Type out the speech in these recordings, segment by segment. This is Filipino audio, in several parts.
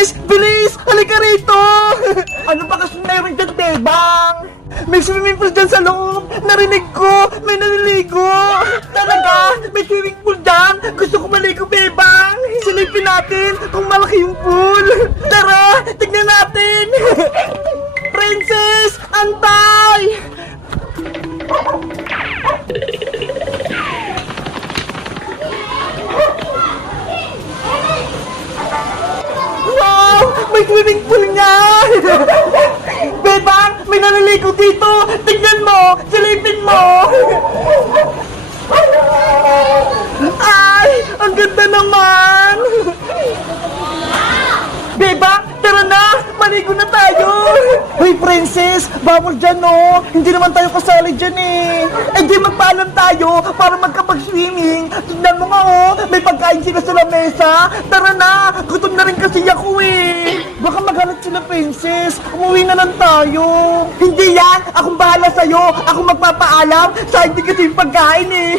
Princess! Bilis! Halika rito! Ano ba kasi meron dyan, Bebang? May swimming pool dyan sa loob! Narinig ko! May naliligo! Talaga? May swimming pool dyan? Gusto ko maligo, Bebang! Silipin natin kung malaki yung pool! Tara! Tignan natin! Princess! Antay! Wow! May swimming pool nga! Bebang! May naliligo dito! Tignan mo! Silipin mo! Ay! Ang ganda naman! Bebang! Tara na! Maligo na tayo! Hoy, Princess! Bawal dyan, no? Hindi naman tayo kasali dyan, eh! Eh, di magpaalam tayo para magkapag-swimming! Tignan mo nga, oh! May pagkain sila sa lamesa! Tara na! Gutom na rin kasi ako, eh! Baka magalit sila, Princess! Umuwi na lang tayo! Hindi yan! Akong bahala sa'yo! Ako magpapaalam! Sa hindi kasi yung pagkain, eh!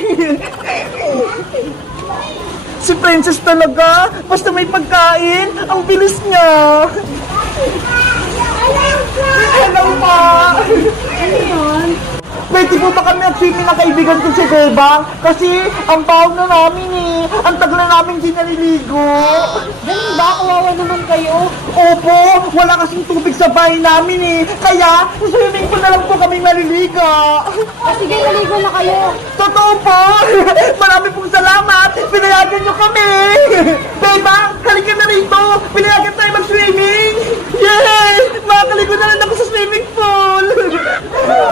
Si Princess talaga, basta may pagkain, ang bilis niya. Hello pa! Ano yun? Pwede po ba kami mag-swimming ng kaibigan ko si Bebang? Kasi ang baho na namin eh. Ang tagal na namin hindi naliligo. Ganun ba? Kawawa naman kayo. Opo, wala kasing tubig sa bahay namin eh. Kaya, swimming pool na lang po kami maliliga. Sige, maligo na kayo. Totoo po! Marami pong salamat! Pinayagan niyo kami! Bebang, halika na rito! Pinayagan tayo mag-swimming! Yay! Makakaligo na lang ako sa swimming pool!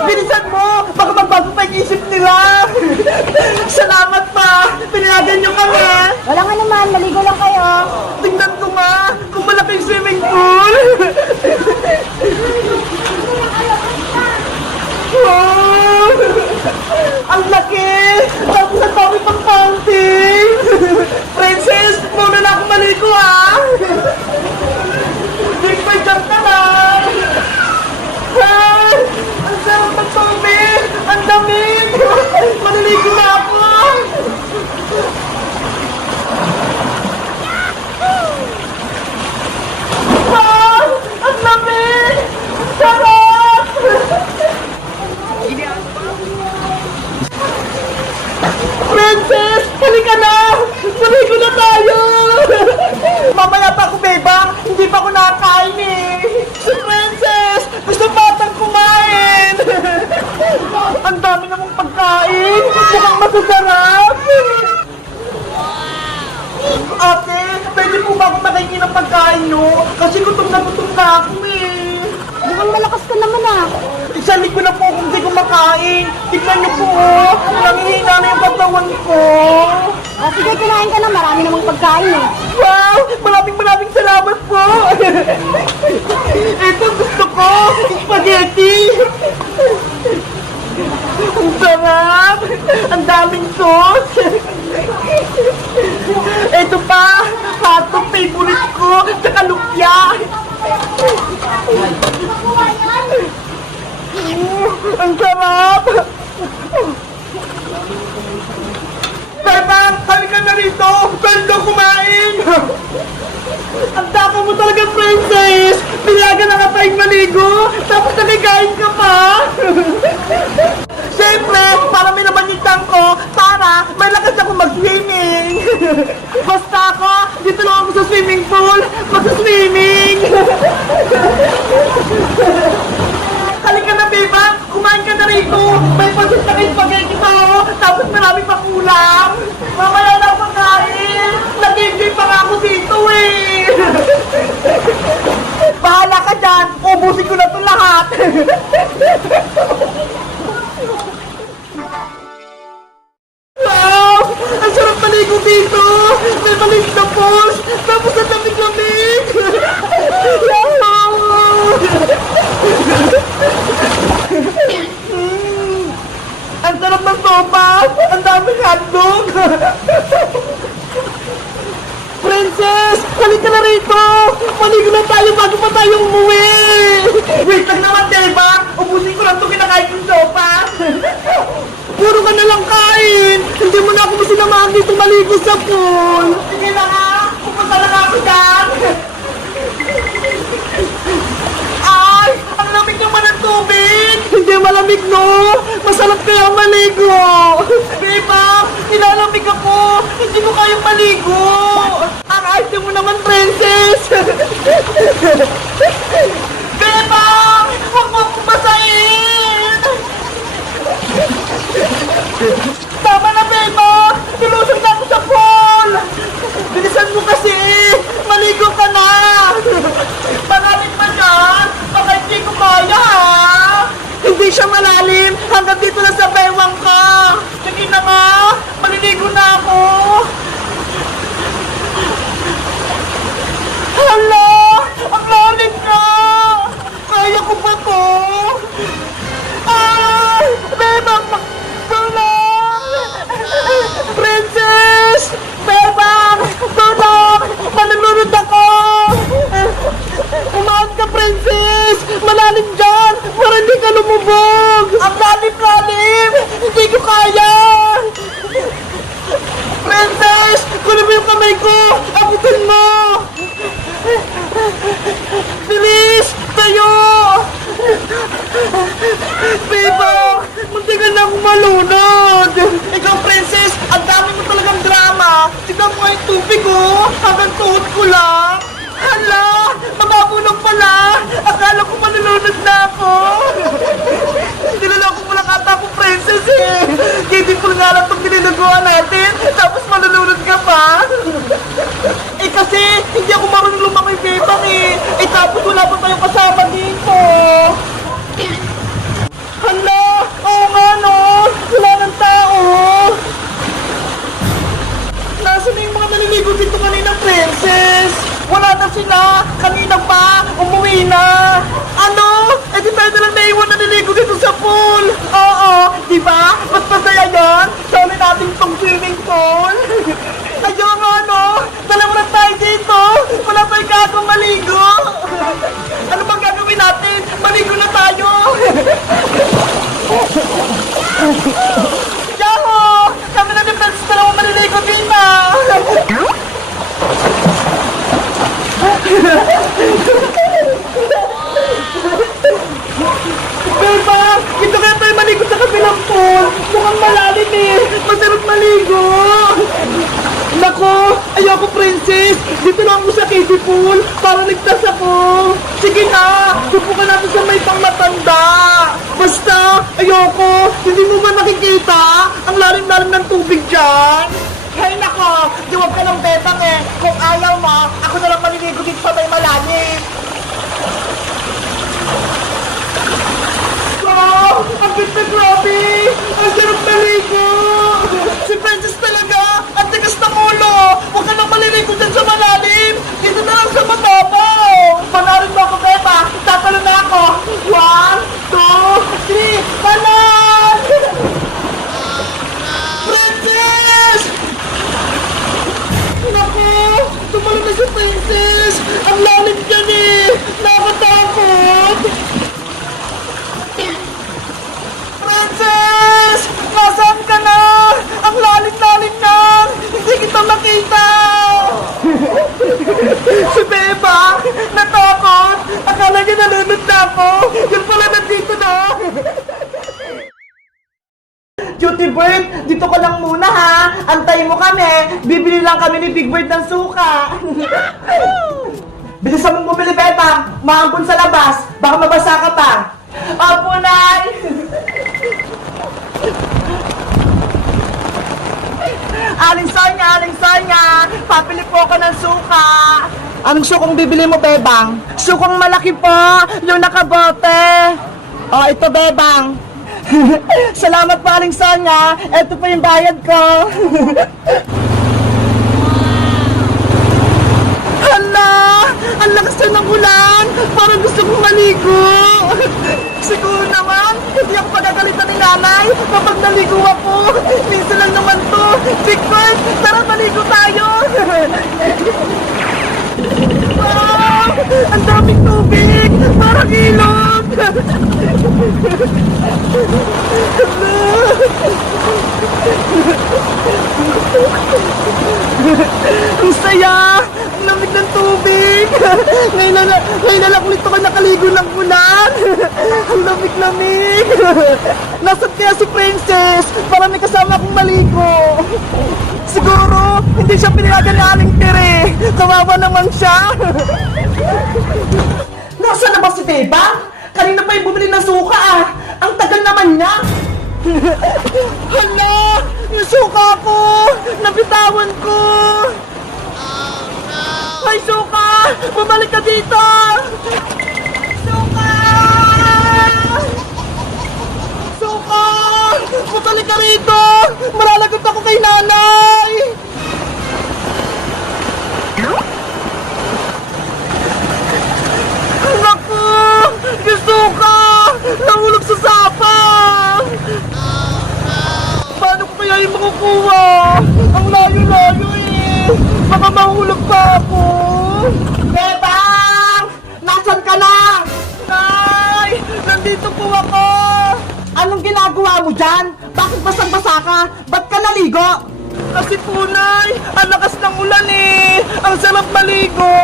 Bilisan mo! Baka magbago pa yung isip nila! Salamat pa! Pinayagan niyo kami! Wala nga naman, maligo lang kayo. Tingnan ko nga kung malaki yung swimming pool! Wow! Ang laki! Tapos ang dami pang fountain! Princess, muna na ako maligo, ha? Big boy, jump ka lang! Ay! Ang sarap ng tubig! Ang damit! Maliligo na ako! Wow! Ang lamig! Sarap! Princess! Halika na! Maligo na tayo! Mamaya pa ako, Bebang! Hindi pa ako nakakain eh! Si Princess! Gusto batang kumain! Ang dami namang pagkain! Mukhang masasarap! Ate, pwede po ba ako makainin ng pagkain nyo? Kasi gutom na ako eh! Mukhang malakas ka naman ah. Isang linggo na po kung di ko makain. Tignan niyo po, oh. Nangihina na yung katawan ko. Sige, kinain ka na. Marami namang pagkain eh. Wow! Maraming salamat po. Ito gusto ko. Spaghetti. Ang sarap. Ang daming sauce. Ito pa. Hotdog favorite ko. Tsaka lumpia. Ang sarap! Bebang, halika na rito! Pwede kumain! Ang tapa mo talaga, Princess! Pinayagan na nga tayong maligo! Tapos nakikain ka pa! Siyempre, para may laman yung tank ko, para may lakas ako mag-swimming! Basta ako, dito lang ako sa swimming pool, mag-swimming! Halika na, Bebang! Kumain ka na rito! May pasit na kayo spaghetti pa, oh! Tapos marami pa kulang! Mamaya na ako makain! Nag-enjoy pa nga ako dito, eh! Bahala ka dyan! Ubusin ko na ito lahat! Wow! Ang sarap maligo dito! May maliit na pools! Tapos ang lamig-lamig! Wow! Ang sarap ng sopa! Ang daming hotdog! Princess! Halika na rito! Maligo na tayo bago pa tayo umuwi! Wait lang naman, Deba! Ubusin ko lang ito kinakain yung sopa! Puro ka na lang kain! Hindi mo na ako masinamahan dito maligo sa pool! Sige na nga! Pupunta na nga ako dyan! maligo! Bebang, nilalamig ako! Hindi ko kayang maligo! Ang arte mo naman, princess! Bebang! Huwag mo akong basahin! Tama na, Bebang! Nilusog na ako sa pool! Bilisan mo kasi! Maligo ka na! Malalim pa dyan! Baka hindi ko kaya, ha? Hindi siya malalim! Hanggang dito na sa bewang ka! Sige na nga! Maliligo na ako! Hala! Ang lalim na! Kaya ko ba to? Ay! Bebang! Tulong! Princess! Bebang! Tulong! Manunod ako! Umahan ka, princess! Malalim dyan! Para hindi ka lumubog! Ang lalim-lalim! Hindi ko kaya! Princess! Kunin mo yung kamay ko! Abutin mo! Bilis! Tayo! Bebang! Muntikan na akong malunod! Ikaw, princess! Ang dami mo talagang drama! Tignan mo yung tubig, oh! Hanggang tuhod ko lang! Hala! Mababo lang pala! Akala ko manunod na ako! Niloloko mo lang ata ako, princess, eh! Hindi ko nga lang itong niluluguan natin, tapos manunod ka pa! Eh kasi, hindi ako marunong lumangoy, Bebang, eh! Eh tapos wala pa tayong kasama dito! Hala! Oo nga, no! Wala ng tao! Nasaan na yung mga naliligo dito kanina, princess? Wala na sila! Kanina pa! Umuwi na! Ano? Eh di tayo nalang naiwan na naliligo dito sa pool! Oo! Di ba? Mas masaya yan! Sali natin tong swimming pool! Ayun nga, no? Dalawa na tayo dito! Wala tayong gagawang maligo! Ano bang gagawin natin? Maligo na tayo! Yaho! Kami na ni Princess dalawang maliligo din na! Beba! Ito kaya tayo maligo sa kabilang pool! Mukhang malalim eh! Masarap maligo! Nako! Ayoko, princess! Dito lang ako sa kiddie pool para ligtas ako! Sige na! Subukan natin sa may pangmatanda! Basta! Ayoko! Hindi mo ba nakikita? Ang lalim-lalim ng tubig dyan! Hay nako! Diwag ka ng Bebang eh! Kung ayaw mo, ako na lang maliligo dito sa may malalim! Oh! Ang ganda, grabe! Ang sarap maligo! Si Princess talaga! Ang tigas ng ulo! Huwag ka nang maliligo dyan sa malalim! Dito na lang sa matabaw! Panarin mo ako, Beba! Tatalo na ako! 1, 2, 3, talan! Princess! Naku! Tumalo na si Princess! Ang lalim dyan eh! Nakakatakot! Princess! Nasaan ka na? Ang lalim-lalim na! Hindi kita makita! Si Beba! Natakot! Akala niya nalunod na ako! Yung pala nandito na! Cutie Bird, dito ka lang muna ha! Antay mo kami! Bibili lang kami ni Big Bird ng suka! Bilisan mong bumili, Beba! Maambon sa labas! Baka mabasa ka pa! Apo, Nay! Aling Sonya! Papili po ako ng suka! Anong sukang bibili mo, Bebang? Sukang malaki po! Yung nakabote! Oh, ito, Bebang! Salamat po, Aling Sonya! Ito po yung bayad ko! Hala! Ang lakas na ng ulan! Parang gusto kong maligo! Siguro naman, hindi ako pagagalitan ni nanay kapag naligo ako! Minsan lang naman to! Big Bird, tara maligo tayo! Wow! Ang daming tubig! Parang ilog! Ang saya! Ang lamig ng tubig! Ngayon na lang ulit ako nakaligo ng ulan. Ang lamig-lamig. Nasaan kaya si Princess? Para may kasama akong maligo. Siguro, hindi siya pinayagan ni Aling Tere. Kawawa naman siya. Nasaan na ba si Bebang? Kanina pa yung bumili ng suka ah. Ang tagal naman niya. Hala! Yung suka ko! Nabitawan ko! Ay, suka! Bumalik ka dito! Suka! Suka! Bumalik ka rito! Malalagot ako kay nanay! Naku! Yung suka! Nahulog sa sapang! Paano ko kaya yung makukuha? Ang layo-layo eh! Baka mahulog pa ako! Bebang! Nasaan ka na? Nay! Nandito po ako! Anong ginagawa mo dyan? Bakit basang-basa ka? Ba't ka naligo? Kasi po, Nay! Ang lakas ng ulan eh! Ang sarap maligo!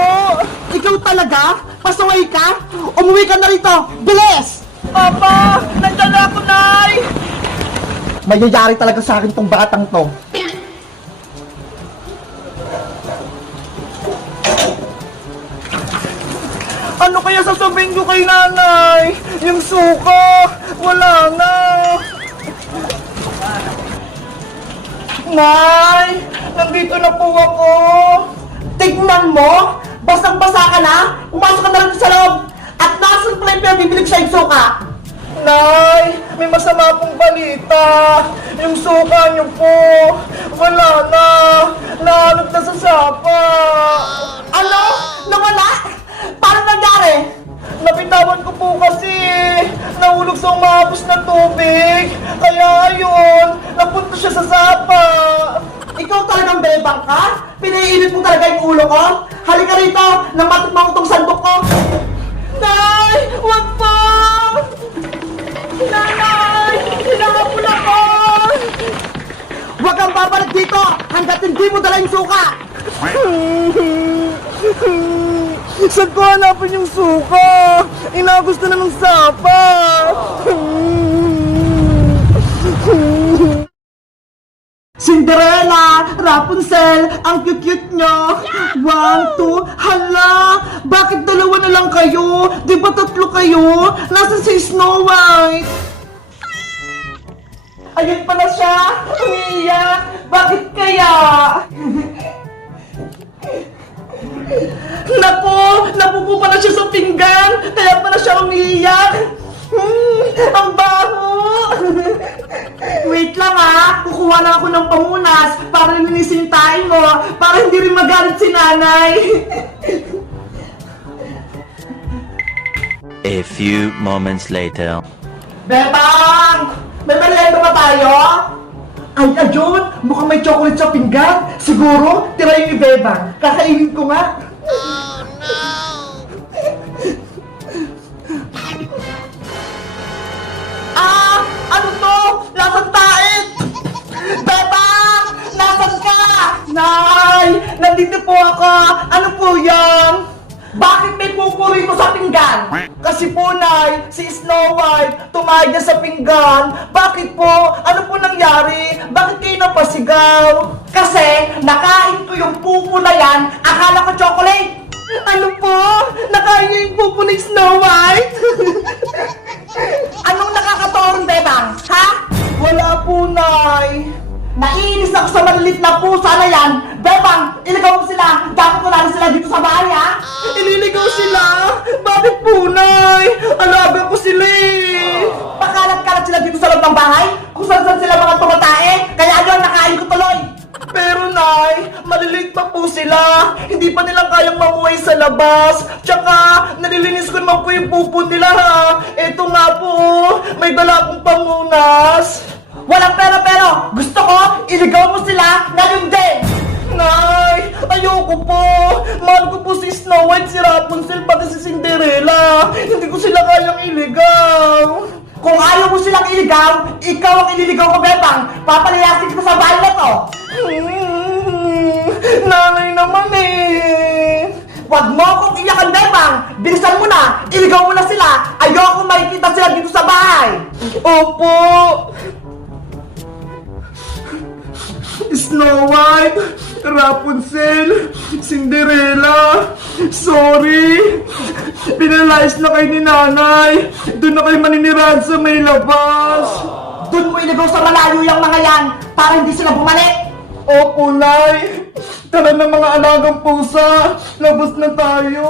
Ikaw talaga? Pasaway ka? Umuwi ka na rito! Bilis! Papa! Nandiyan na ako, Nay! Mayayari talaga sa akin tong batang to. Ano kaya sasabihin ko kay nanay? Yung suka, wala na. Nay, nandito na po ako. Tignan mo, basang-basa ka na. Pumasok ka na rin sa loob. At nasan pala yung pinabibili sa yung suka? Nay, may masama pong balita. Yung suka niyo po, wala na. Nahanap na sa sapa. Ano? Nawala? Paano nangyari? Napitawan ko po kasi. Nahulog sa umahapos na tubig. Kaya ayun, napunta siya sa sapa. Ikaw talagang bebang ka? Pinaiinit mo talaga yung ulo ko? Halika rito, nang matikman ko tong sandok ko. Nay! Wag po! Nanay! Hinahapon ako! Huwag kang babalik dito hanggat hindi mo dala yung suka! Saan ko hanapin yung suka? Inagos na ng sapa! Cinderella! Rapunzel! Ang cute-cute nyo! 1, 2, hala! Bakit dalawa na lang kayo? Di ba tatlo kayo? Nasaan si Snow White? Ayun pala siya! Umiiyak! Bakit kaya? Naku! Napupo pala siya sa pinggan! Kaya pala siya umiiyak! Ang baho! Wait lang ha! Kukuha na ako ng pamunas para linisin tayo mo para hindi rin magalit si nanay! A few moments later. Bebang! May merienda ba tayo? Ay, ayun! Mukhang may chocolate sa pinggan! Siguro, tira yung ni Bebang! Kakainin ko nga! Ano to? Lasang tait! Bebang! Nasaan ka? Nay! Nandito po ako! Ano po yan? Bakit may pupo rito sa pinggan? Kasi po, Nay, si Snow White tumayag na sa pinggan. Bakit po? Ano po nangyari? Bakit kayo napasigaw? Kasi nakain ko yung pupo na yan. Akala ko chocolate. Ano po? Nakain niyo yung pupo ni Snow White? Anong nakakatorong, Bebang? Ha? Wala po, Nay. Naiinis ako sa malilit na pusa na yan. Bebang, iligaw mo sila. Dapat wala na sila dito sa bahay, ha? Ililigaw sila? Bakit po, Nay? Alaga ko sila eh. Pakalat-kalat sila dito sa loob ng bahay? Kung saan-saan sila mga tumatae? Kaya yun, nakain ko tuloy. Pero, Nay, maliliit pa po sila. Hindi pa nilang kayang mamuhay sa labas. Tsaka, nalilinis ko naman po yung pupo nila, ha? Eto nga po, may dala akong pamunas. Walang pero, gusto ko, iligaw mo sila ngayon din! Nay, ayoko po! Mahal ko po si Snow White, si Rapunzel, pati si Cinderella! Hindi ko sila kayang iligaw! Kung ayaw mo silang iligaw, ikaw ang ililigaw ko, Bebang! Papalayasin kita sa bahay na to! Nanay naman eh! Huwag mo akong iyakan, Bebang! Bilisan mo na! Iligaw mo na sila! Ayoko makikita sila dito sa bahay! Opo! Snow White, Rapunzel, Cinderella, sorry! Pinalayas na kayo ni nanay! Doon na kayo maninirahan sa may labas! Doon mo iligaw sa malayo yung mga yan para hindi sila bumalik! Opo, Nay! Tara na mga alagang pusa! Labas na tayo!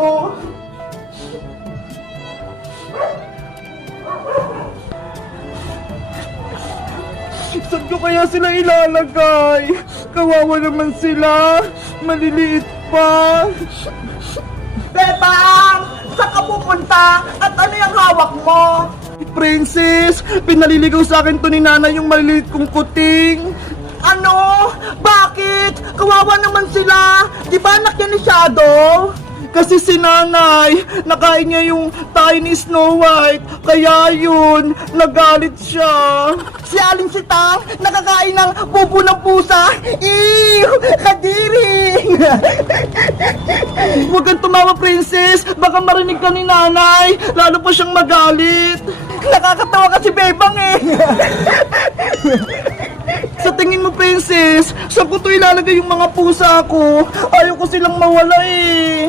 Saan ko kaya sila ilalagay? Kawawa naman sila! Maliliit pa! Bebang! Saan ka pupunta? At ano yung hawak mo? Princess! Pinaliligaw sa akin to ni nanay yung maliliit kong kuting! Ano? Bakit? Kawawa naman sila! Di ba anak niya ni Shadow? Kasi si nanay, nakain niya yung tayo ni Snow White, kaya yun, nagalit siya. Si Aling Sitang, nakakain ng pupo ng pusa. Ew! Kadiri! Huwag kang tumawa, Princess. Baka marinig ka ni nanay, lalo pa siyang magalit. Nakakatawa kasi Bebang eh. Sa tingin mo, Princess, saan ko to ilalagay yung mga pusa ko? Ayaw ko silang mawala eh.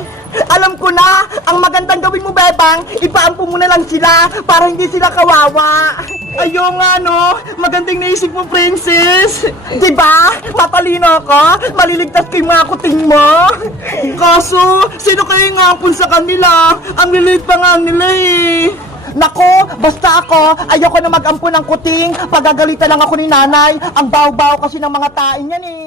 Alam ko na, ang magandang gawin mo, Bebang, ipaampo mo na lang sila para hindi sila kawawa. Ayaw nga, no? Magandang naisip mo, Princess. Diba? Matalino ako. Maliligtas ko yung mga kuting mo. Kaso, sino kayo nga ampun sa kanila? Ang lilit pa nga nila eh. Nako, basta ako, ayoko na mag-ampun ng kuting. Pagagalitan lang ako ni nanay. Ang baw-baw kasi ng mga tain yan eh.